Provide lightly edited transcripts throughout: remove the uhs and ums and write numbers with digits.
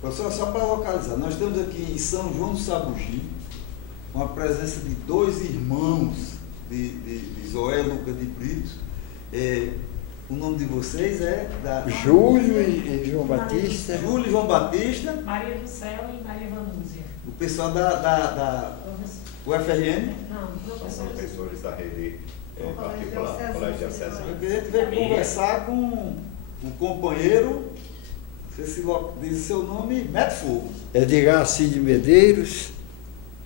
Professor, só para localizar, nós estamos aqui em São João do Sabugi, com a presença de dois irmãos de Zoé Lucas de Brito. O nome de vocês é? Júlio e João Batista. Júlio e João Batista. Maria do Céu e Maria Vanúzia. O pessoal da UFRN? Não, São professores da rede particular, Colégio de Acesso. Eu queria ver conversar com um companheiro, você se diz seu nome, mete fogo. Edgar Cid Medeiros,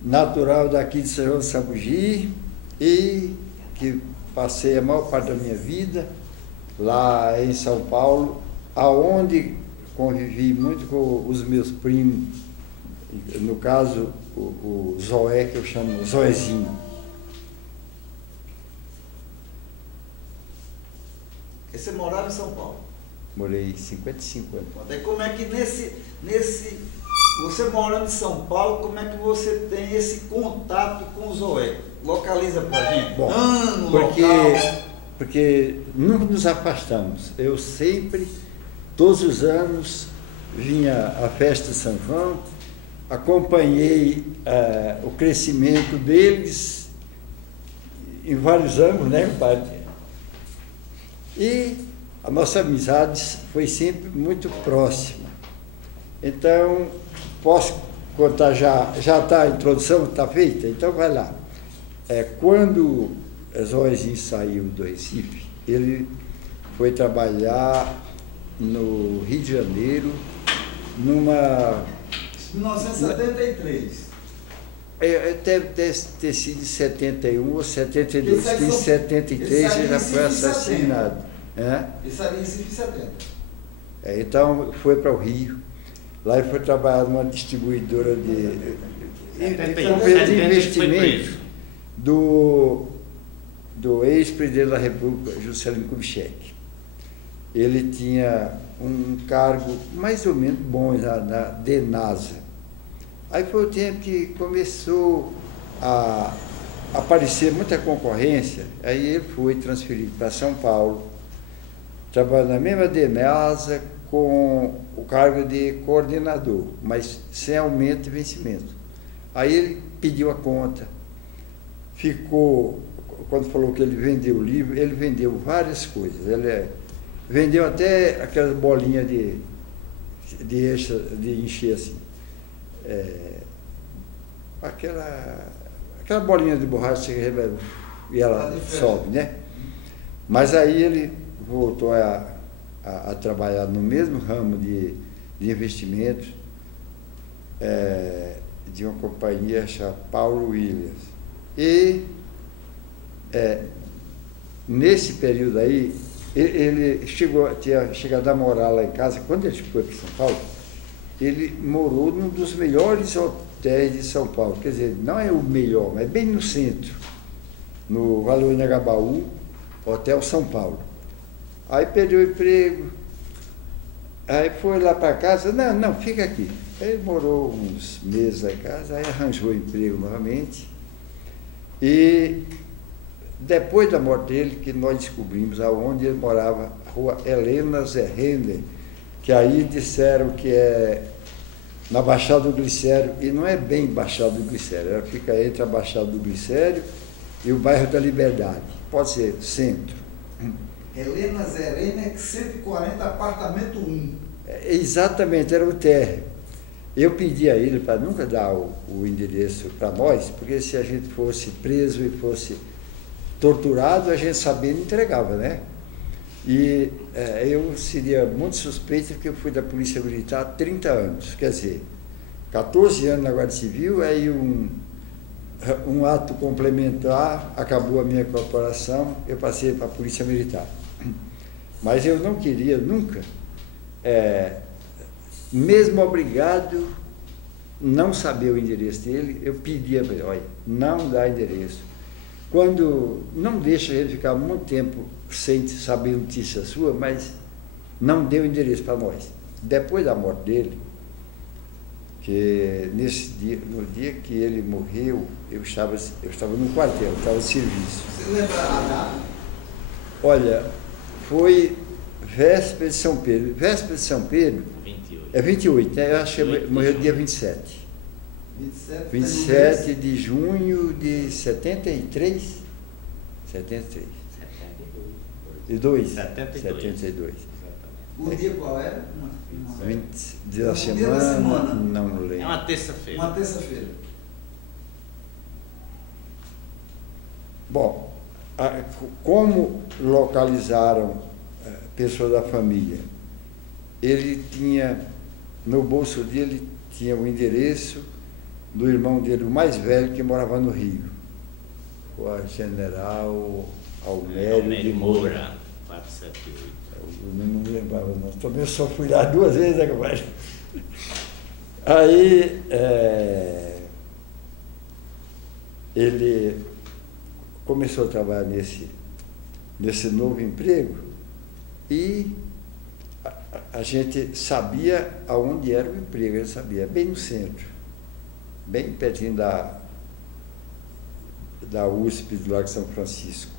natural daqui de São João do Sabugi, e que passei a maior parte da minha vida lá em São Paulo, aonde convivi muito com os meus primos, no caso o Zoé, que eu chamo Zoezinho. E você morava em São Paulo? Morei 55 anos. Até como é que você morando em São Paulo, como é que você tem esse contato com o Zoé? Localiza pra gente. Bom, ano, porque nunca nos afastamos. Eu sempre, todos os anos, vinha à festa de São João, acompanhei o crescimento deles em vários anos, né, padre? E a nossa amizade foi sempre muito próxima. Então, posso contar já está a introdução, está feita? Então vai lá. Quando Zoezinho saiu do Recife, ele foi trabalhar no Rio de Janeiro, numa... 1973. Deve ter sido em 71 ou 72, que em 73 ele já foi assassinado. Isso ali em Recife 70. Então foi para o Rio. Lá ele foi trabalhar numa distribuidora de investimento do ex-presidente da República, Juscelino Kubitschek. Ele tinha um cargo mais ou menos bom na DENASA. Aí foi o tempo que começou a aparecer muita concorrência, aí ele foi transferido para São Paulo, trabalhando na mesma DENASA com o cargo de coordenador, mas sem aumento de vencimento. Aí ele pediu a conta, ficou, quando falou que ele vendeu o livro, ele vendeu várias coisas, ele vendeu até aquelas bolinhas de encher assim, aquela bolinha de borracha e ela sobe, né? Mas aí ele voltou a trabalhar no mesmo ramo de investimentos de uma companhia chamada Paulo Williams. E nesse período aí, ele tinha chegado a morar lá em casa. Quando ele foi para São Paulo, ele morou num dos melhores hotéis de São Paulo. Quer dizer, não é o melhor, mas bem no centro, no Valor Anhangabaú, Hotel São Paulo. Aí perdeu o emprego, aí foi lá para casa, não, fica aqui. Aí morou uns meses lá em casa, aí arranjou emprego novamente. E depois da morte dele, que nós descobrimos aonde ele morava, Rua Helena Zé Renner, que aí disseram que é na Baixada do Glicério, e não é bem Baixada do Glicério, ela fica entre a Baixada do Glicério e o bairro da Liberdade, pode ser centro. Helena Zé Renner, 140, apartamento 1. Exatamente, era o térreo. Eu pedi a ele para nunca dar o endereço para nós, porque se a gente fosse preso e fosse torturado, a gente sabendo entregava, né? E eu seria muito suspeito porque eu fui da Polícia Militar há 30 anos, quer dizer, 14 anos na Guarda Civil, aí um ato complementar, acabou a minha corporação, eu passei para a Polícia Militar. Mas eu não queria nunca, mesmo obrigado, não saber o endereço dele, eu pedia para ele, olha, não dá endereço. Quando não deixa ele ficar muito tempo sem saber notícia sua, mas não deu endereço para nós. Depois da morte dele, que no dia que ele morreu, eu estava no quartel, eu estava de serviço. Você lembra a data? Olha, foi véspera de São Pedro. Véspera de São Pedro, 28. É 28, né? Eu acho que morreu dia 27. 27 de junho de 73? 73. 72. O dia qual era? Dia da semana, não lembro. É uma terça-feira. Uma terça-feira. Bom, como localizaram pessoas da família? Ele tinha, no bolso dele, tinha o endereço do irmão dele, o mais velho, que morava no Rio, o General Almério de Moura. 478. Eu não lembrava, não. Também eu só fui lá 2 vezes, né, compadre? Aí, ele começou a trabalhar nesse novo emprego e a gente sabia aonde era o emprego, ele sabia, bem no centro, bem pertinho da USP do Lago São Francisco,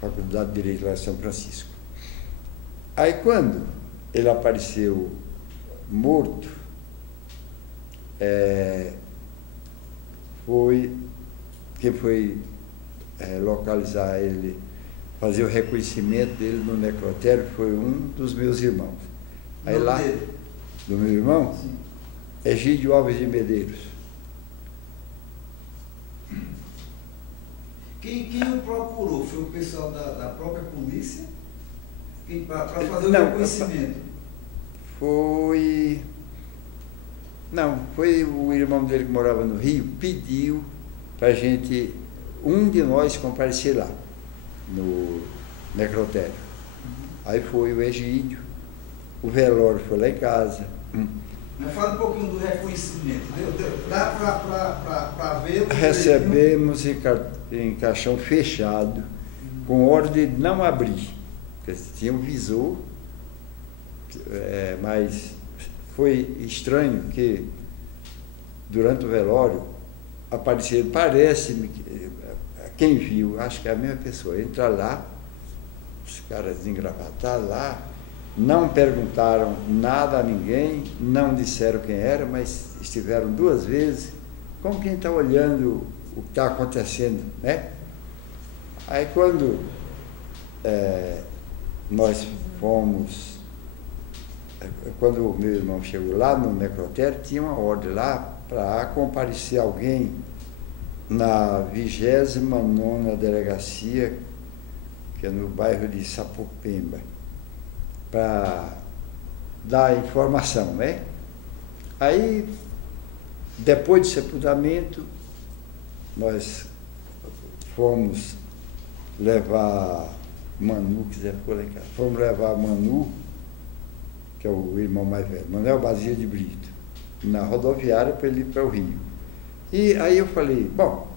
Faculdade de Direito do Lago São Francisco. Aí quando ele apareceu morto, quem foi localizar ele, fazer o reconhecimento dele no necrotério foi um dos meus irmãos. Aí lá, do meu irmão, Sim. Egídio Alves de Medeiros. Quem o procurou? Foi o pessoal da própria polícia? Para fazer o Não, reconhecimento? Foi o irmão dele que morava no Rio, pediu para a gente, um de nós comparecer lá, no necrotério. Aí foi o Egídio, o velório foi lá em casa. Mas fala um pouquinho do reconhecimento. Dá para ver? Recebemos em caixão fechado, com ordem de não abrir, porque tinha um visor, mas foi estranho que durante o velório apareceram, parece-me, quem viu, acho que é a mesma pessoa, entra lá, os caras engravatados lá, não perguntaram nada a ninguém, não disseram quem era, mas estiveram 2 vezes, como quem está olhando o que está acontecendo, né? Aí quando nós fomos, quando o meu irmão chegou lá no necrotério, tinha uma ordem lá para comparecer alguém na 29ª delegacia, que é no bairro de Sapopemba, para dar informação, né? Aí, depois do sepultamento, nós fomos levar Manu, fomos levar Manu, que é o irmão mais velho, Manuel Bazia de Brito, na rodoviária para ele ir para o Rio. E aí eu falei, bom,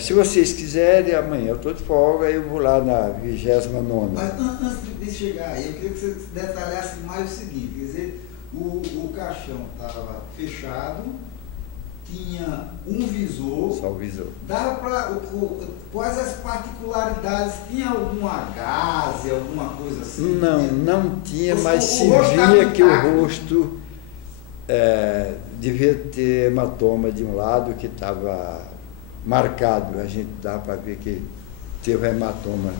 se vocês quiserem, amanhã eu estou de folga, eu vou lá na 29ª. Mas antes de chegar aí, eu queria que você detalhasse mais o seguinte, quer dizer, o caixão estava fechado, tinha um visor. Só o visor. Dava para. Quais as particularidades? Tinha alguma gaze, alguma coisa assim? Não tinha, mas se rosto via que intacto. o rosto devia ter hematoma de um lado que estava marcado. A gente dá para ver que teve hematoma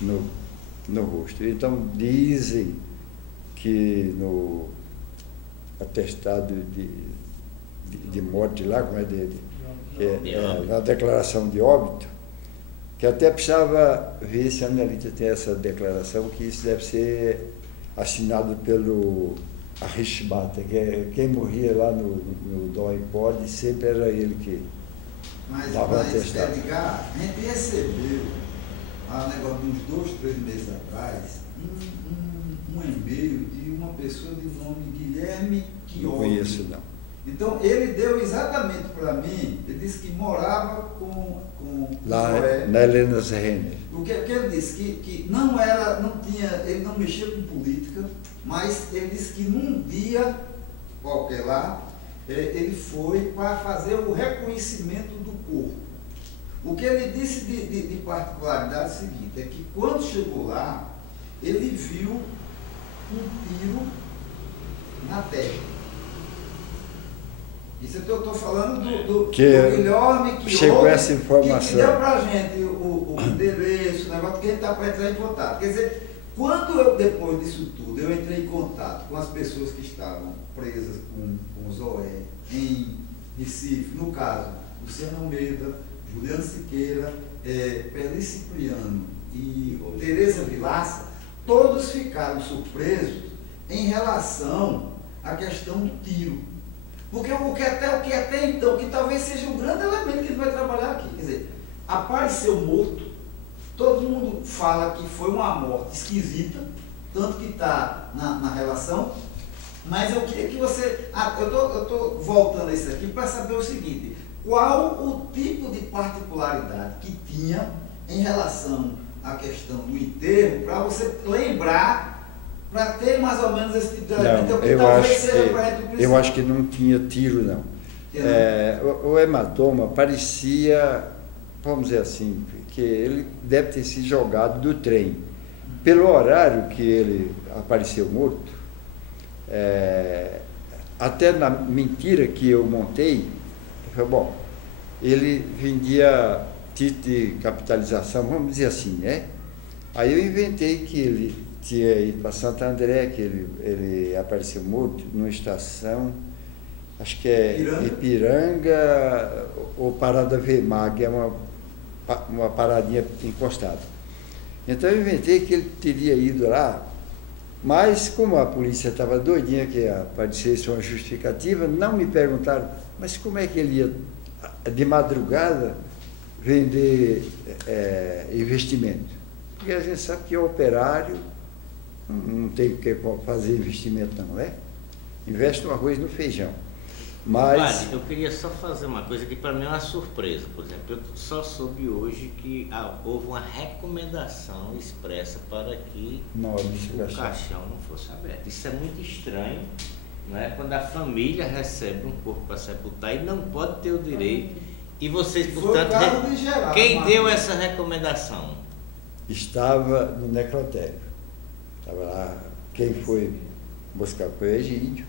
no rosto. Então dizem que no atestado de morte lá, como é dele, na declaração de óbito, que até precisava ver se a Anelita tem essa declaração, que isso deve ser assinado pelo Arishbata, que é quem morria lá no DOI-POD, sempre era ele que dava atestado. Edgar, a gente recebeu, há negócio de uns 2, 3 meses atrás, um e-mail de uma pessoa de nome Guilherme Chiodi. Não conheço, não. Então, ele deu exatamente para mim, ele disse que morava com Lá Noé. na Helena Renner. O que ele disse? Que ele não mexia com política, mas ele disse que num dia qualquer lá, ele foi para fazer o reconhecimento do corpo. O que ele disse de particularidade é o seguinte, é que quando chegou lá, ele viu um tiro na terra. Isso eu estou falando do Guilherme que chegou essa informação. Que deu para a gente o endereço, o negócio que a gente está para entrar em contato. Quer dizer, quando eu, depois disso tudo, eu entrei em contato com as pessoas que estavam presas com o Zoé em Recife, no caso, Luciano Almeida, Juliano Siqueira, Perli Cipriano e Tereza Vilaça, todos ficaram surpresos em relação à questão do tiro. Porque o que até então, que talvez seja um grande elemento que ele vai trabalhar aqui, quer dizer, apareceu morto, todo mundo fala que foi uma morte esquisita, tanto que está na relação, mas eu queria que você, eu estou voltando a isso aqui para saber o seguinte, qual o tipo de particularidade que tinha em relação à questão do enterro, para você lembrar, para ter mais ou menos esse tipo de elemento, eu acho que não tinha tiro, não. O hematoma parecia, vamos dizer assim, que ele deve ter sido jogado do trem. Pelo horário que ele apareceu morto, até na mentira que eu montei, eu falei, bom, ele vendia título de capitalização, vamos dizer assim, né? Aí eu inventei que ele tinha ido para Santo André, que ele apareceu morto numa estação, acho que é Ipiranga ou Parada Vemag, é uma paradinha encostada. Então eu inventei que ele teria ido lá, mas como a polícia estava doidinha que aparecesse uma justificativa, não me perguntaram, mas como é que ele ia de madrugada vender investimento? Porque a gente sabe que é operário, não tem o que fazer investimento não, é? Investe no arroz e no feijão. Mas eu queria só fazer uma coisa que para mim é uma surpresa. Por exemplo, eu só soube hoje que houve uma recomendação expressa para que o caixão não fosse aberto. Isso é muito estranho, não é? Quando a família recebe um corpo para sepultar e não pode ter o direito. E vocês, portanto, quem deu essa recomendação? Estava no necrotério. Estava lá, quem foi buscar foi o Egídio,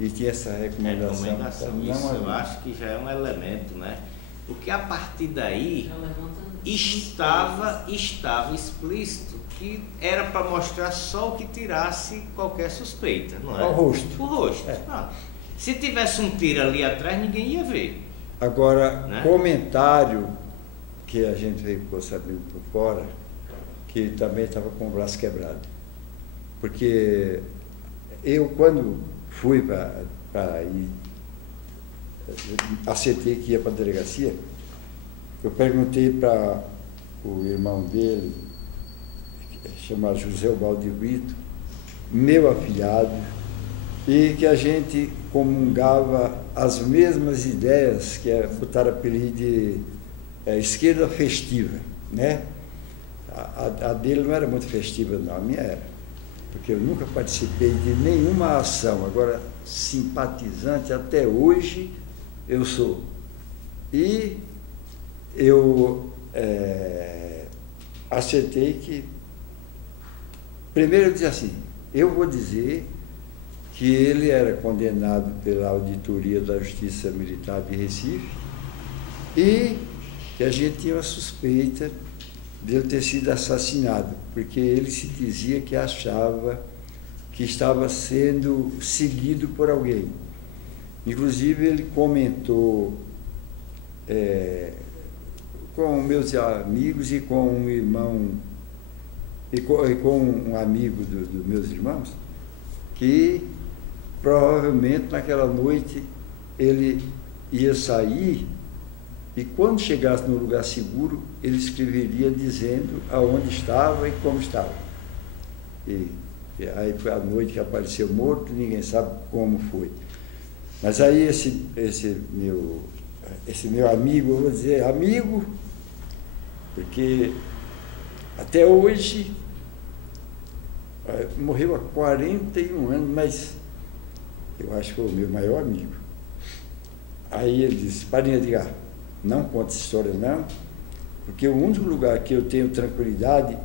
e tinha essa recomendação. Isso eu acho que já é um elemento, né? Porque a partir daí estava explícito que era para mostrar só o que tirasse qualquer suspeita, não é? O rosto. O rosto. Não. Se tivesse um tiro ali atrás, ninguém ia ver. Agora, né? Comentário que a gente veio sabendo por fora, que ele também estava com o braço quebrado. Porque eu, quando fui para ir, acertei que ia para a delegacia, eu perguntei para o irmão dele, chamado José Ubaldo Brito, meu afilhado, e que a gente comungava as mesmas ideias, que é botar apelido de esquerda festiva, né? A dele não era muito festiva, não, a minha era. Porque eu nunca participei de nenhuma ação, agora simpatizante até hoje eu sou. E eu acertei que, primeiro eu disse assim, eu vou dizer que ele era condenado pela Auditoria da Justiça Militar de Recife e que a gente tinha uma suspeita de ele ter sido assassinado, porque ele se dizia que achava que estava sendo seguido por alguém. Inclusive, ele comentou com meus amigos e com um irmão, e com um amigo dos meus irmãos, que provavelmente naquela noite ele ia sair e quando chegasse no lugar seguro, ele escreveria dizendo aonde estava e como estava. E aí foi a noite que apareceu morto, ninguém sabe como foi. Mas aí esse meu amigo, eu vou dizer amigo, porque até hoje, morreu há 41 anos, mas eu acho que foi o meu maior amigo. Aí ele disse, Padrinho Edgar, não conta essa história não, porque o único lugar que eu tenho tranquilidade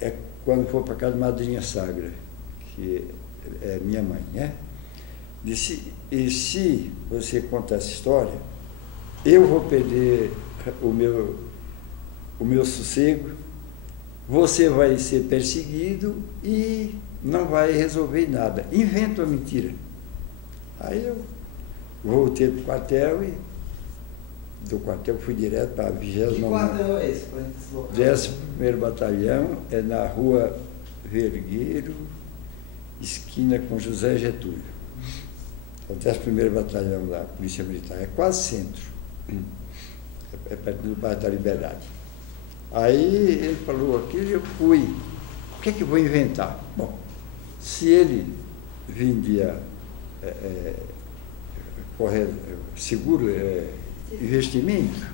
é quando for para casa de Madrinha Sagra, que é minha mãe, né? Disse, e se você contar essa história, eu vou perder o meu sossego, você vai ser perseguido e não vai resolver nada. Inventa uma mentira. Aí eu voltei para o quartel e do quartel fui direto para a 20ª. Que quartel é esse? 11º Batalhão, é na Rua Vergueiro, esquina com José Getúlio. É o 11º Batalhão da Polícia Militar, é quase centro, é perto do bairro da Liberdade. Aí ele falou aquilo e eu fui. O que é que eu vou inventar? Bom, se ele vendia seguro, investimento,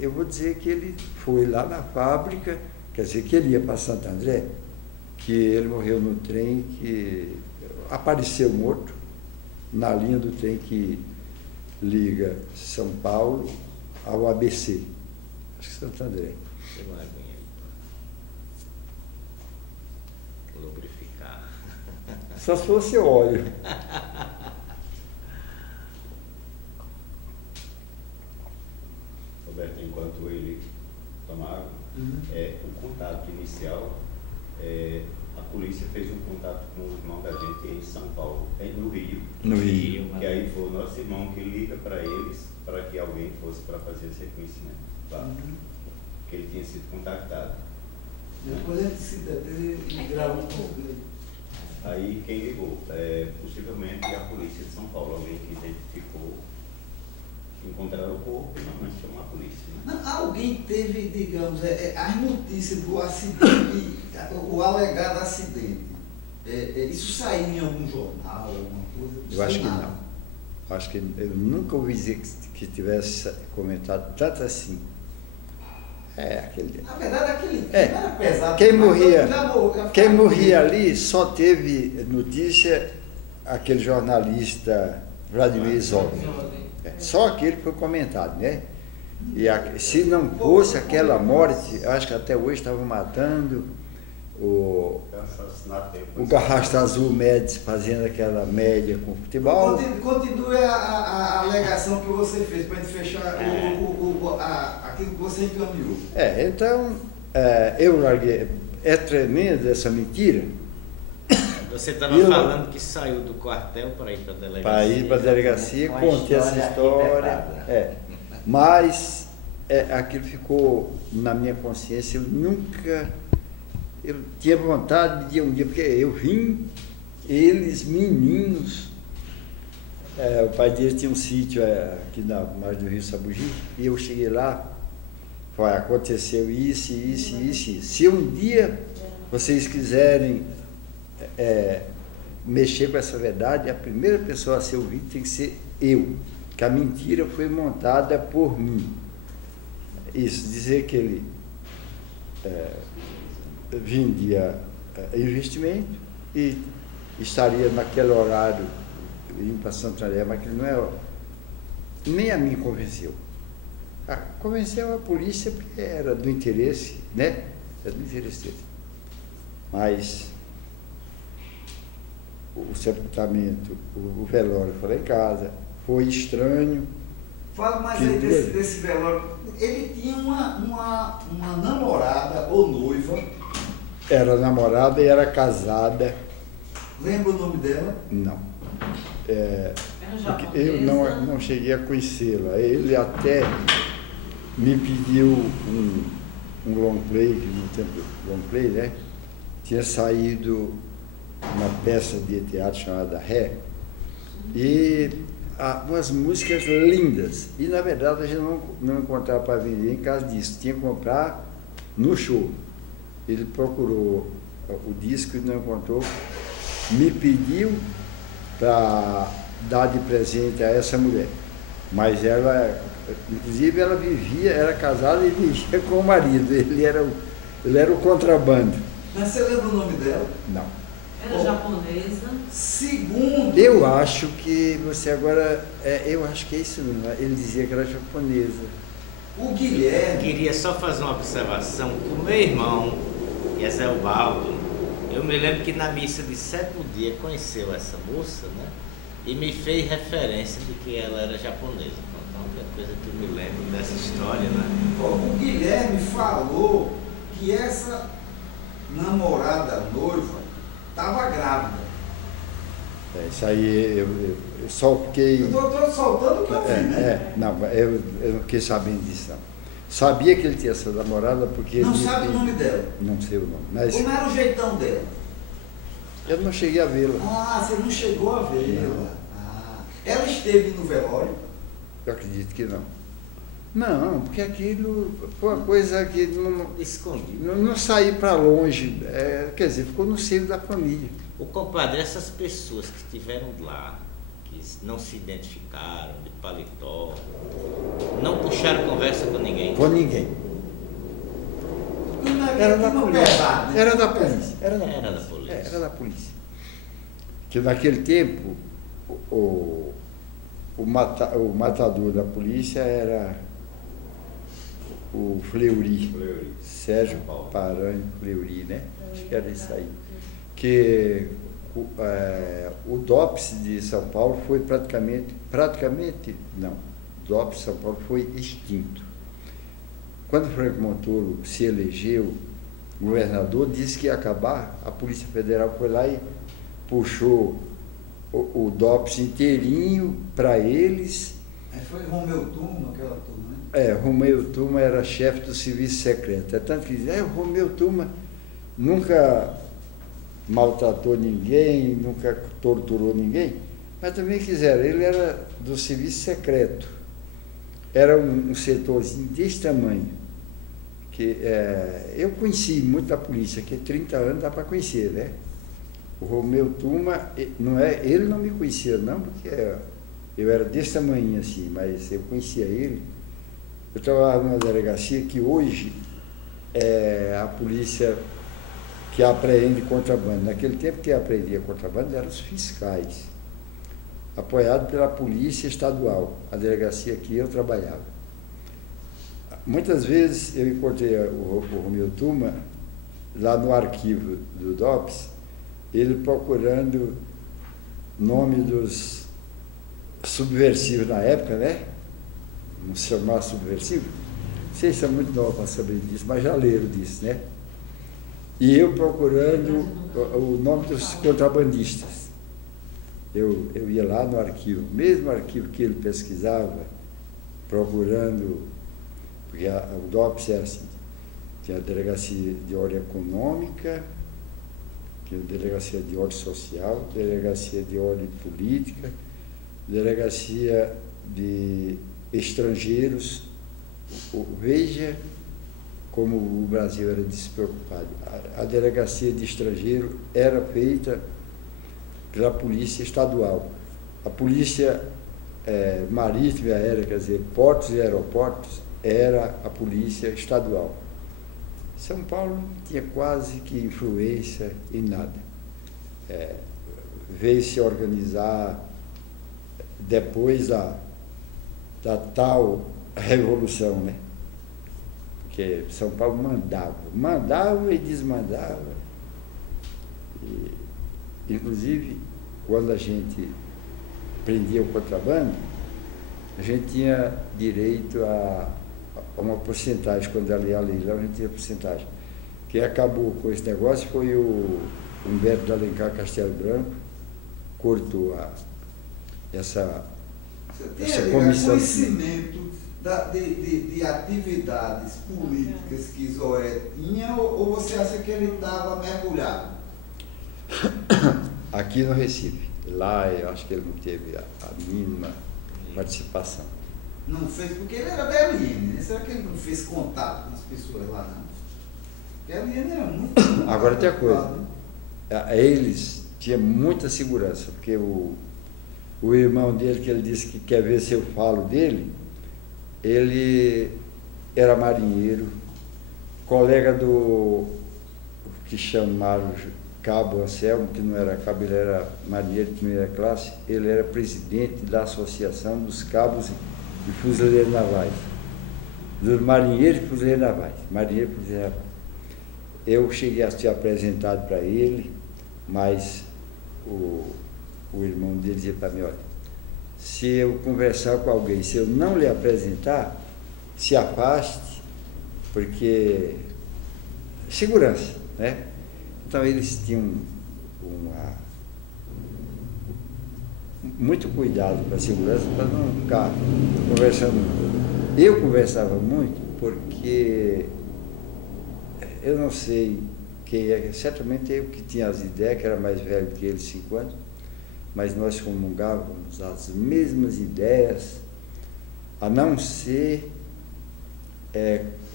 eu vou dizer que ele foi lá na fábrica, quer dizer, que ele ia para Santo André, que ele morreu no trem, que apareceu morto na linha do trem que liga São Paulo ao ABC. Acho que Santo André. Tem uma aguinha aí para lubrificar. Só se fosse óleo. Roberto, enquanto ele tomava, o contato inicial, a polícia fez um contato com o irmão da gente em São Paulo, no Rio. No Rio. Que aí foi o nosso irmão que liga para eles, para que alguém fosse para fazer esse reconhecimento. Tá? Que ele tinha sido contactado. Depois ele gravou com. Aí quem ligou? Possivelmente a polícia de São Paulo, alguém que identificou, encontraram o corpo e não chamou a polícia. Né? Não, alguém teve, digamos, as notícias do acidente, o alegado acidente. Isso saiu em algum jornal, alguma coisa? Eu acho que não. Acho que eu nunca ouvi dizer que tivesse comentado tanto assim. Na verdade, aquele era pesado. Quem morria ali só teve notícia aquele jornalista Vladimir Zolin. Só aquele que foi comentado, né? E se não fosse aquela morte, acho que até hoje estavam matando o Garrasta Azul Médici fazendo aquela média com futebol. Continue a alegação que você fez para a gente fechar aquilo que você encaminhou. Então, eu larguei. É tremenda essa mentira. Você estava falando que saiu do quartel para ir para a delegacia. Para ir para a delegacia, contei essa história. Mas aquilo ficou na minha consciência. Eu tinha vontade de ir um dia, porque eu vim, eles, meninos, o pai deles tinha um sítio aqui na margem do Rio Sabugi, e eu cheguei lá, aconteceu isso. Se um dia vocês quiserem mexer com essa verdade, a primeira pessoa a ser ouvida tem que ser eu, que a mentira foi montada por mim. Isso, dizer que ele vendia investimento e estaria naquele horário indo para Santo André, mas que não nem a mim convenceu. Convenceu a polícia porque era do interesse, né? Era do interesse dele. Mas o sepultamento, o velório foi lá em casa, foi estranho. Fala mais aí desse velório. Ele tinha uma namorada ou noiva. Era namorada e era casada. Lembra o nome dela? Não. Eu não cheguei a conhecê-la. Ele até me pediu um long play, no tempo long play, né? Tinha saído uma peça de teatro chamada Ré, e umas músicas lindas. E na verdade a gente não encontrava para vender em casa disso, tinha que comprar no show. Ele procurou o disco e não encontrou, me pediu para dar de presente a essa mulher. Mas ela, inclusive, ela era casada e vivia com o marido, ele era o contrabando. Mas você lembra o nome dela? Não. Era japonesa. Segundo. Eu acho que você agora. Eu acho que é isso mesmo. Ele dizia que era japonesa. O Guilherme. Queria só fazer uma observação com o meu irmão, que é Zé Ubaldo. Eu me lembro que na missa de 7º dia conheceu essa moça, né? e me fez referência de que ela era japonesa. Então, é coisa que eu me lembro dessa história, né? O Guilherme falou que essa namorada noiva estava grávida. Isso aí eu só fiquei... Eu estou soltando o que eu vi, né? Não, eu não fiquei sabendo disso, não. Sabia que ele tinha essa namorada porque... Não sabe o nome dela? Não sei o nome. Mas como era o jeitão dela? eu não cheguei a vê-la. Ah, você não chegou a vê-la. Ela esteve no velório? Eu acredito que não. Não, porque aquilo foi uma coisa que não saiu para longe. Quer dizer, ficou no seio da família. O compadre, essas pessoas que estiveram lá, que não se identificaram, de paletó, não puxaram conversa com ninguém? Com ninguém. Era da polícia. Era da polícia. Era da polícia. Era da polícia. Que naquele tempo, o matador da polícia era o Fleury. Sérgio Paranho Fleury, né? Acho que era isso aí. Que o DOPS de São Paulo foi praticamente não, o DOPS de São Paulo foi extinto. Quando o Franco Montoro se elegeu governador, disse que ia acabar, a Polícia Federal foi lá e puxou o DOPS inteirinho para eles. Foi Romeu Tuma, aquela turma, né? Romeu Tuma era chefe do serviço secreto. É tanto que dizem, o Romeu Tuma nunca maltratou ninguém, nunca torturou ninguém, mas também quiseram, ele era do serviço secreto. Era um setorzinho desse tamanho, que eu conheci muito a polícia, que 30 anos dá para conhecer, né? O Romeu Tuma, ele não me conhecia não, porque eu era desse tamanho assim, mas eu conhecia ele. Eu trabalhava numa delegacia que hoje a polícia que apreende contrabando. Naquele tempo que apreendia contrabando eram os fiscais, apoiado pela Polícia Estadual, a delegacia que eu trabalhava. Muitas vezes eu encontrei o Romeu Tuma lá no arquivo do DOPS, ele procurando nome dos subversivos na época, né? Não se chamava subversivo? Vocês são muito novos para saber disso, mas já leram disso, né? E eu procurando o nome dos contrabandistas. Eu ia lá no arquivo, mesmo arquivo que ele pesquisava, procurando, porque o DOPS era assim, tinha a delegacia de ordem econômica, tinha a delegacia de ordem social, delegacia de ordem política, delegacia de estrangeiros. Veja como o Brasil era despreocupado. A delegacia de estrangeiro era feita pela Polícia Estadual. A Polícia Marítima e Aérea, quer dizer, portos e aeroportos, era a Polícia Estadual. São Paulo não tinha quase que influência em nada. Veio se organizar depois da tal revolução, né? Porque São Paulo mandava e desmandava. Inclusive, quando a gente prendia o contrabando, a gente tinha direito a uma porcentagem. Quando ela ia leilão, a gente tinha porcentagem. Quem acabou com esse negócio foi o Humberto de Alencar Castelo Branco, cortou essa comissão. Conhecimento de atividades políticas que Zoé tinha, ou você acha que ele estava mergulhado? Aqui no Recife. Lá eu acho que ele não teve a mínima participação. Não fez, porque ele era da LN, né? Será que ele não fez contato com as pessoas lá, não? Porque a LN era muito... Agora tem a coisa, eles tinham muita segurança, porque o irmão dele, que ele disse que quer ver se eu falo dele, ele era marinheiro, colega do que chamaram Cabo Anselmo, que não era cabo, ele era marinheiro de primeira classe, ele era presidente da Associação dos Cabos e Fuzileiros Navais, dos marinheiros e fuzileiros navais, marinheiro e fuzileiro navais. Eu cheguei a ser apresentado para ele, mas o irmão dele dizia para mim, olha, se eu conversar com alguém, se eu não lhe apresentar, se afaste, porque segurança, né? Então eles tinham muito cuidado com a segurança para não ficar conversando. Eu conversava muito porque eu não sei quem é, certamente eu que tinha as ideias, que era mais velho que ele, 5 anos, mas nós comungávamos as mesmas ideias, a não ser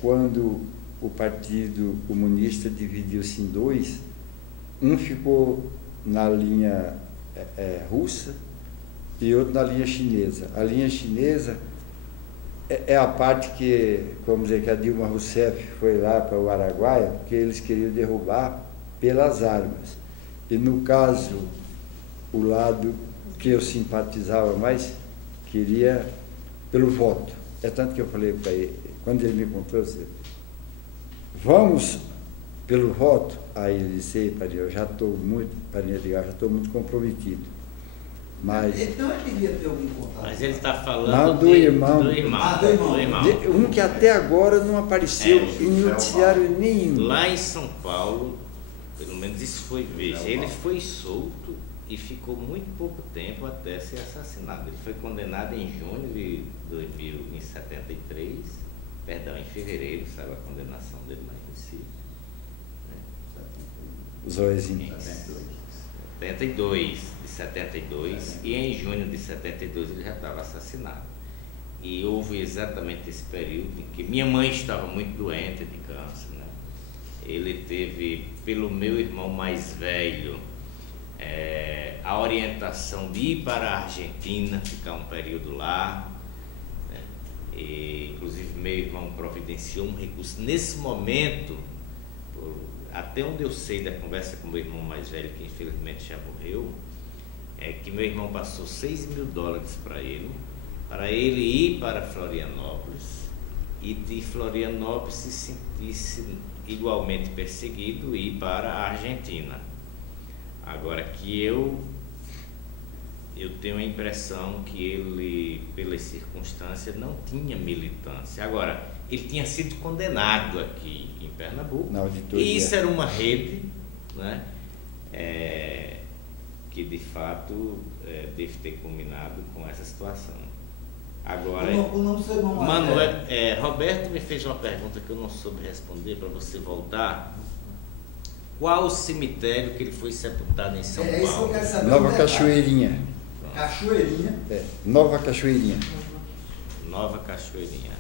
quando o Partido Comunista dividiu-se em dois, um ficou na linha russa e outro na linha chinesa. A linha chinesa é a parte que, vamos dizer, que a Dilma Rousseff foi lá para o Araguaia, porque eles queriam derrubar pelas armas. E no caso, o lado que eu simpatizava mais queria pelo voto. É tanto que eu falei para ele, quando ele me contou, eu disse, vamos pelo voto? Aí ele disse, eu já estou muito comprometido. Mas, então ele devia ter algum contato. Mas ele está falando não, do irmão. Do irmão. Um que até agora não apareceu em noticiário nenhum. Lá em São Paulo, pelo menos isso foi, veja, ele foi solto e ficou muito pouco tempo até ser assassinado. Ele foi condenado em junho de 1973, perdão, em fevereiro saiu a condenação dele lá em Recife. Zoezinho. 72, e em junho de 72 ele já estava assassinado. E houve exatamente esse período em que minha mãe estava muito doente de câncer, né? Ele teve, pelo meu irmão mais velho, a orientação de ir para a Argentina, ficar um período lá, né? E, inclusive meu irmão providenciou um recurso nesse momento, até onde eu sei da conversa com meu irmão mais velho, que infelizmente já morreu, é que meu irmão passou $6.000 para ele ir para Florianópolis e de Florianópolis se sentisse igualmente perseguido e ir para a Argentina. Agora que eu tenho a impressão que ele, pelas circunstâncias, não tinha militância. Agora, ele tinha sido condenado aqui em Pernambuco, e isso era uma rede, né, que de fato deve ter culminado com essa situação. Agora, o nome do seu irmão Manuel, Roberto me fez uma pergunta que eu não soube responder, para você voltar. Qual o cemitério que ele foi sepultado em São Paulo? Isso que eu quero saber. Nova Cachoeirinha. Cachoeirinha? Nova Cachoeirinha. Nova Cachoeirinha.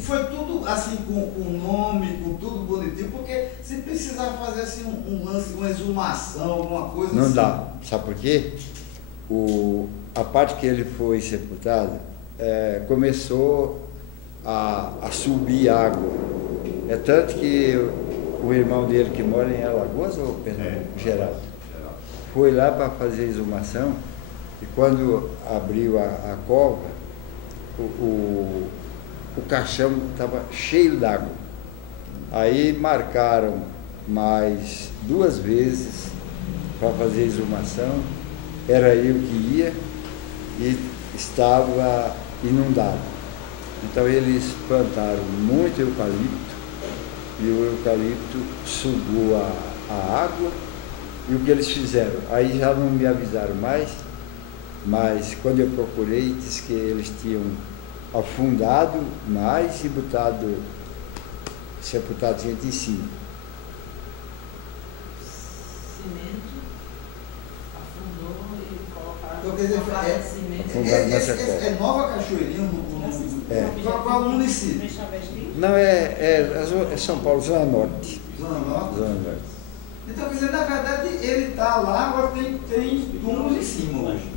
Foi tudo assim, com nome, com tudo bonitinho, porque se precisar fazer assim um lance, uma exumação, alguma coisa não assim. Não dá. Sabe por quê? A parte que ele foi sepultado, começou a subir água. É tanto que o irmão dele, que mora em Alagoas, ou Pernambuco, Geraldo, foi lá para fazer a exumação, e quando abriu a cova, o caixão estava cheio d'água. Aí marcaram mais 2 vezes para fazer a exumação, era eu que ia e estava inundado. Então eles plantaram muito eucalipto e o eucalipto sugou a água, e o que eles fizeram? Aí já não me avisaram mais, mas quando eu procurei, disse que eles tinham afundado mais e sepultado gente em cima. Cimento, afundou e colocaram Então, quer dizer, cimento. É Nova Cachoeirinha qual é o município? Não, é São Paulo, Zona Norte. Zona Norte? Zona Norte. Então, quer dizer, na verdade, ele está lá, agora tem túmulos em cima hoje.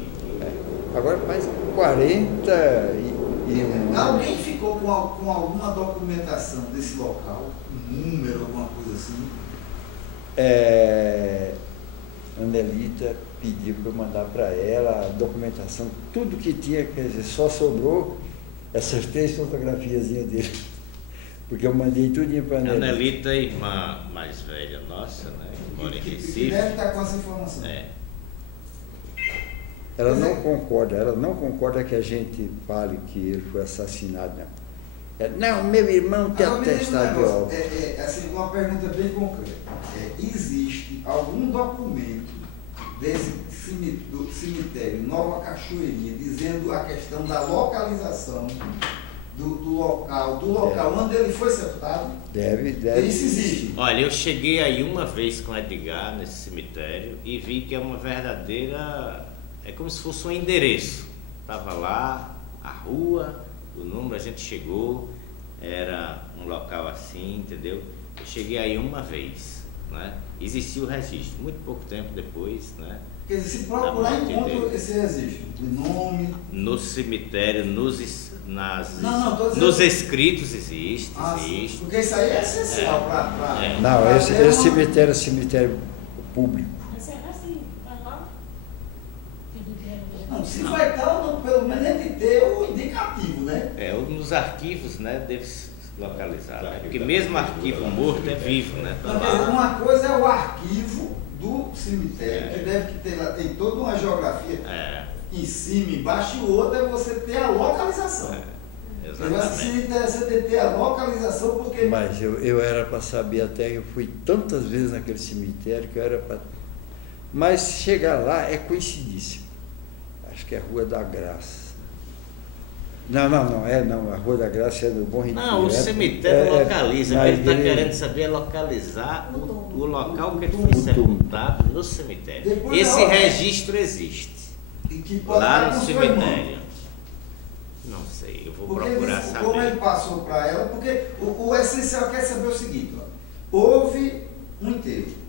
Agora mais 40 Alguém ficou com alguma documentação desse local? Um número, alguma coisa assim? Anelita pediu para eu mandar para ela a documentação, tudo que tinha, quer dizer, só sobrou essas 3 fotografiazinhas dele. Porque eu mandei tudinho para a Anelita. Anelita, irmã mais velha nossa, né? Que mora em Recife. Deve estar com essa informação. ela não concorda que a gente fale que ele foi assassinado, não. Não, meu irmão tem atestado de óbito. Assim, uma pergunta bem concreta. Existe algum documento do cemitério Nova Cachoeirinha dizendo a questão da localização do local onde ele foi sepultado? Deve. Isso existe. Olha, eu cheguei aí uma vez com o Edgar nesse cemitério e vi que é uma verdadeira... É como se fosse um endereço. Estava lá, a rua, o número, a gente chegou, era um local assim, entendeu? Eu cheguei aí uma vez, né? Existiu o registro, muito pouco tempo depois, né? Quer dizer, se procurar, encontra esse registro, o nome... No cemitério, nos escritos existe. Porque isso aí é essencial para... Não, esse cemitério é cemitério público. Não, se vai estar, não, pelo menos tem que ter o indicativo, né? Nos arquivos, né, deve se localizar, né? Porque mesmo arquivo morto é vivo, né? Então, uma coisa é o arquivo do cemitério, que deve ter lá, tem toda uma geografia em cima, embaixo, e o outro é você ter a localização. Exatamente. Seria interessante ter a localização, porque... Mas eu era para saber até, eu fui tantas vezes naquele cemitério que eu era para... Mas chegar lá é coincidíssimo. Acho que é Rua da Graça. Não, a Rua da Graça é do Bom Retiro. Não, o cemitério localiza. O que ele está querendo saber é localizar o local que ele foi sepultado no cemitério. Depois esse registro existe. E que pode lá no cemitério. Não sei, eu vou procurar saber. Como ele passou para ela, porque o essencial quer saber o seguinte, houve um enterro.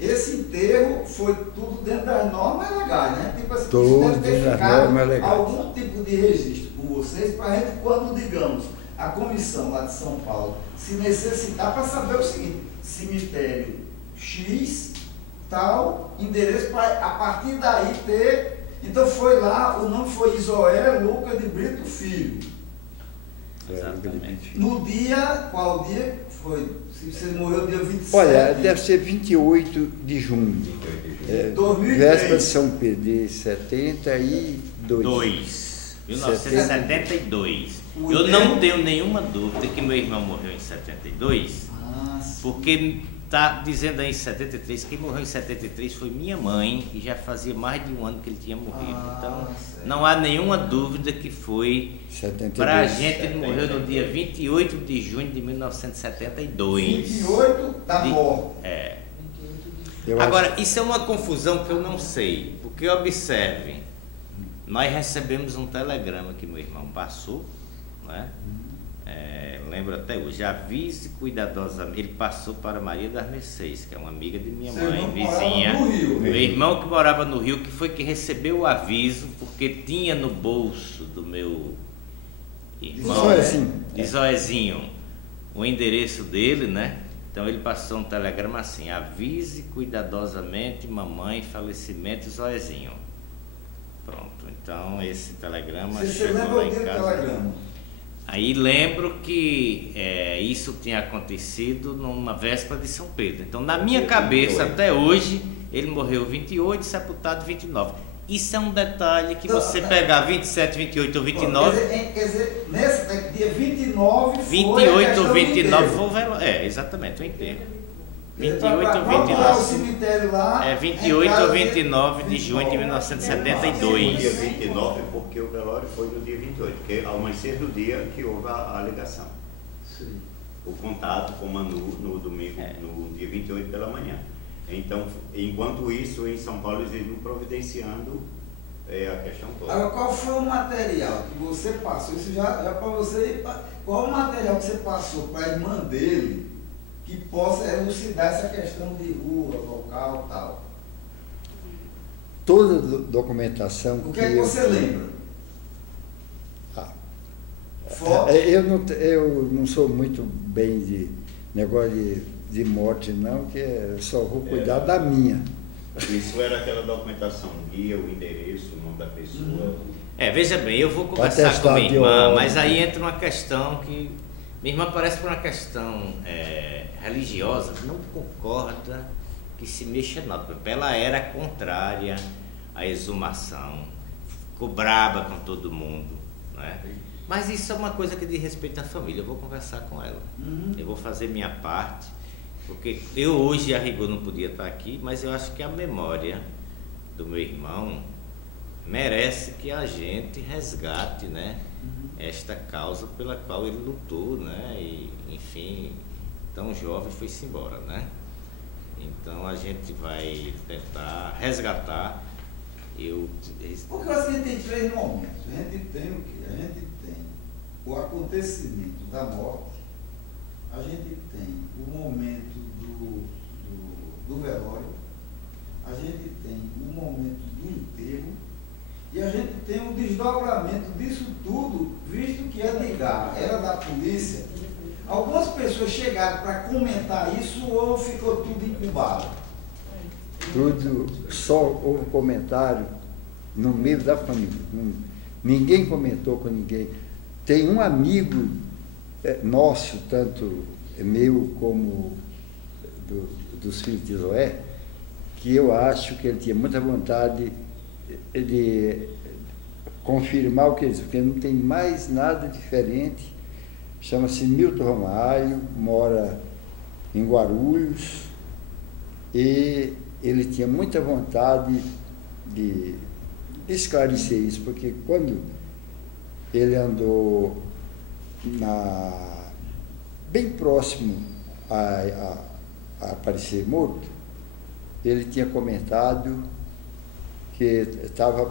Esse enterro foi tudo dentro das normas legais, né? Tipo assim, tudo deve ter dentro das normas legais. Algum tipo de registro com vocês, para a gente, quando, digamos, a comissão lá de São Paulo se necessitar, para saber o seguinte, cemitério X, tal, endereço, para a partir daí ter... Então foi lá, o nome foi Isoé Lucas de Brito Filho. Exatamente. No dia, qual dia foi? Se você morreu dia 27... Olha, deve ser 28 de junho. 2003. Véspera de São Pedro, de 72. 1972. Eu não tenho nenhuma dúvida que meu irmão morreu em 72, porque está dizendo aí em 73, quem morreu em 73 foi minha mãe, e já fazia mais de um ano que ele tinha morrido. Então, não há nenhuma dúvida que foi. Para a gente, ele morreu no dia 28 de junho de 1972. 28 da morte. Agora, isso é uma confusão que eu não sei, porque observe, nós recebemos um telegrama que meu irmão passou, né? Lembro até hoje, avise cuidadosamente, ele passou para Maria das Mercês, que é uma amiga de minha mãe, vizinha. Meu irmão que morava no Rio, que foi que recebeu o aviso, porque tinha no bolso do meu irmão, de Zoezinho, o endereço dele, né? Então ele passou um telegrama assim, avise cuidadosamente mamãe, falecimento Zoezinho. Pronto, então esse telegrama chegou lá em casa. Aí lembro que isso tinha acontecido numa véspera de São Pedro. Então, na minha cabeça, até hoje, ele morreu 28, sepultado 29. Isso é um detalhe que você pegar 27, 28 ou 29... Quer dizer, nesse dia 29 foi 28 ou 29 foi o velório. Exatamente, o enterro. 28 ou 29. O cemitério lá, 28 ou 29 de junho de 1972. No dia 29, porque o velório foi no dia 28, porque ao amanhecer do dia que houve a ligação. Sim. O contato com o Manu no domingo, no dia 28 pela manhã. Então, enquanto isso, em São Paulo, eles iam providenciando a questão toda. Agora, qual foi o material que você passou? Isso já para você. Qual o material que você passou para a irmã dele que possa elucidar essa questão de rua, local e tal? Toda documentação. O que é que você lembra? Eu não sou muito bem de negócio de morte, não, que eu só vou cuidar da minha. Isso era aquela documentação, guia, o endereço, o nome da pessoa. Veja bem, eu vou conversar com minha irmã, mas aí entra uma questão que... Minha irmã parece por uma questão religiosa, não concorda que se mexa nada. Ela era contrária à exumação, ficou braba com todo mundo, né? Mas isso é uma coisa que diz respeito à família. Eu vou conversar com ela. Eu vou fazer minha parte, porque eu hoje, a rigor, não podia estar aqui, mas eu acho que a memória do meu irmão merece que a gente resgate, né, esta causa pela qual ele lutou, né, e, enfim, tão jovem foi-se embora, né? Então a gente vai tentar resgatar. Porque a gente tem 3 momentos. A gente tem o quê? A gente tem o acontecimento da morte, a gente tem o momento do velório, a gente tem o momento do enterro e a gente tem um desdobramento disso tudo, visto que Edgar era da polícia. Algumas pessoas chegaram para comentar isso ou ficou tudo incubado? Tudo, só houve comentário no meio da família. Ninguém comentou com ninguém. Tem um amigo nosso, tanto meu como dos filhos de Zoé, que eu acho que ele tinha muita vontade de confirmar o que ele disse, porque não tem mais nada diferente. Chama-se Milton Ramalho, mora em Guarulhos, e ele tinha muita vontade de esclarecer isso, porque quando ele andou bem próximo a aparecer morto, ele tinha comentado que estava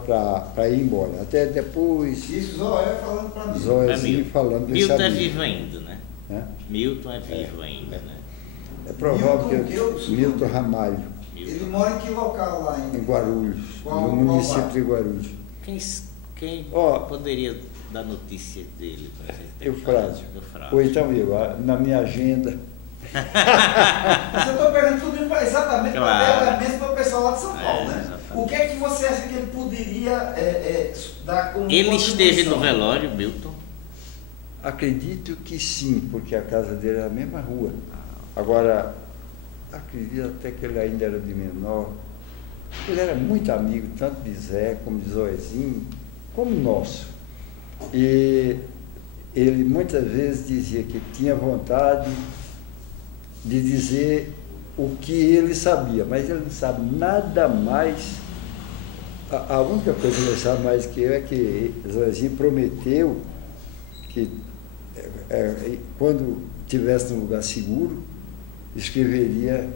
para ir embora. Até depois... Isso, Zoé falando para mim. Zoézinho falando desse Milton é amigo. vivo ainda, né? É? Milton é vivo ainda, né? É provável Milton, que Milton Ramalho, Ele mora em que local lá em Guarulhos, Qual no município bairro? de Guarulhos. Quem poderia dar notícia dele? Eufrásio. Eufrásio. Ou então eu, na minha agenda. Mas eu estou pegando tudo exatamente Claro. mesmo para o pessoal lá de São Paulo, né? Exatamente. O que é que você acha que ele poderia dar como Ele esteve no contribuição? velório, Milton? Acredito que sim, porque a casa dele é na mesma rua. Agora, acredito até que ele ainda era de menor. Ele era muito amigo, tanto de Zé como de Zoezinho, como nosso. E ele muitas vezes dizia que tinha vontade de dizer o que ele sabia, mas ele não sabe nada mais. A única coisa que ele sabe mais que eu é que Zoezinho prometeu que quando estivesse num lugar seguro, escreveria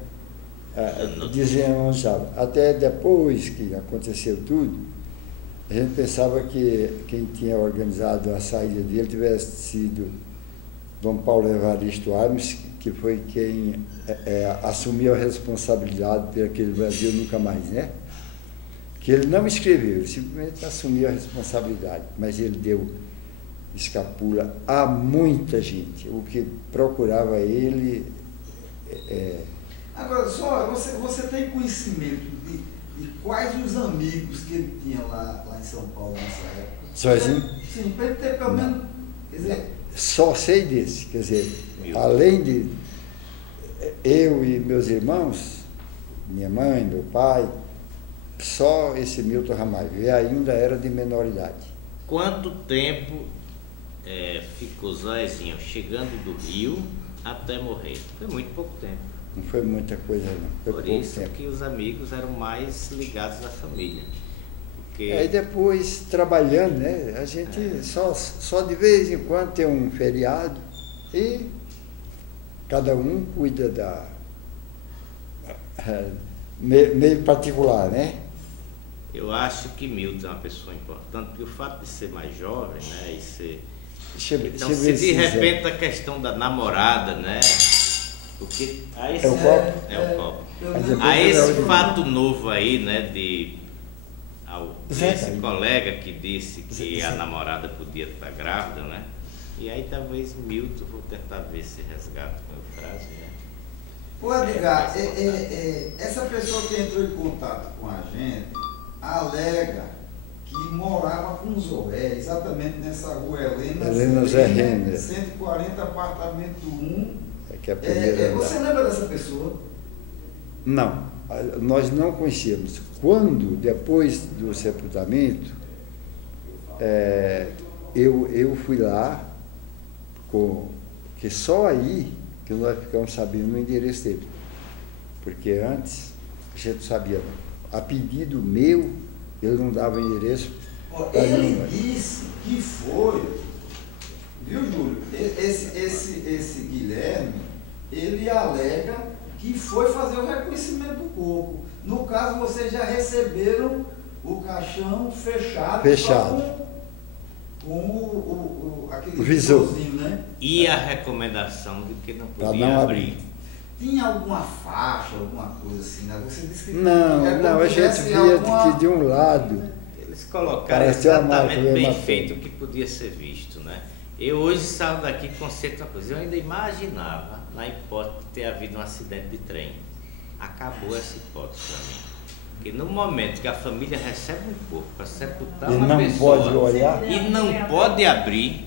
dizendo onde estava. Até depois que aconteceu tudo, a gente pensava que quem tinha organizado a saída dele tivesse sido Dom Paulo Evaristo Armes, que foi quem assumiu a responsabilidade por aquele Brasil nunca mais, né? Que ele não escreveu, ele simplesmente assumiu a responsabilidade, mas ele deu escapula a muita gente. O que procurava ele Agora, só você tem conhecimento de quais os amigos que ele tinha lá em São Paulo nessa época? Sozinho? Sim, para ele ter pelo menos. Quer dizer, Só sei desse, quer dizer, além de eu e meus irmãos, minha mãe, meu pai, só esse Milton Ramalho, e ainda era de menor idade. Quanto tempo ficou Zóezinho chegando do Rio até morrer? Foi muito pouco tempo. Não foi muita coisa não, foi Por pouco isso tempo. que os amigos eram mais ligados à família. Porque Aí depois, trabalhando, né, a gente só de vez em quando tem um feriado e cada um cuida meio particular, né? eu acho que Milton é uma pessoa importante, porque o fato de ser mais jovem, né, e ser... Então, se de repente a questão da namorada, né, porque a esse, É o copo? É o copo. eu Aí lembro- A esse eu- fato novo aí, né, Zé, esse aí. colega que disse que Zé. a namorada podia estar grávida, né? E aí talvez Milton, vou tentar ver se resgata com a frase, né? Ô Edgar, essa pessoa que entrou em contato com a gente alega que morava com Zoé, exatamente nessa rua Helena Zé Renner. 140, apartamento 1. É que é a primeira Você lembra dessa pessoa? Não, nós não conhecíamos. Quando, depois do sepultamento, eu fui lá, que só aí que nós ficamos sabendo o endereço dele. Porque antes a gente sabia, a pedido meu, eu não dava endereço. Ele disse que foi, viu, Júlio? Esse Guilherme, ele alega que foi fazer o reconhecimento do corpo. No caso, vocês já receberam o caixão fechado. Com aquele visorzinho, né? E a recomendação de que não podia não abrir. Tinha alguma faixa, alguma coisa assim, né? Você disse que não, a gente via que de um lado. Eles colocaram exatamente bem feito o que podia ser visto, né? Eu hoje saio daqui com certa coisa. Eu ainda imaginava, na hipótese de ter havido um acidente de trem. Acabou essa hipótese para mim. Porque no momento que a família recebe um corpo para sepultar uma pessoa pode olhar e não pode abrir.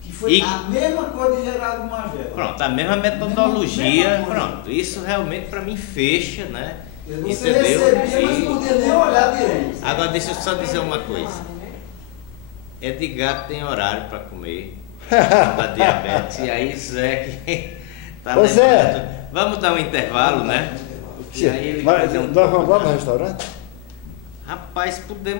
Que foi a mesma coisa de Geraldo Magela. Pronto, a mesma metodologia. Pronto, isso realmente para mim fecha, né? Você recebia, mas não podia nem olhar direito. Agora deixa eu só dizer uma coisa. Edgar tem horário para comer, para diabetes, e aí Zé que tá lembrando. Vamos dar um intervalo, né? Nós vamos lá no restaurante? Rapaz, podemos.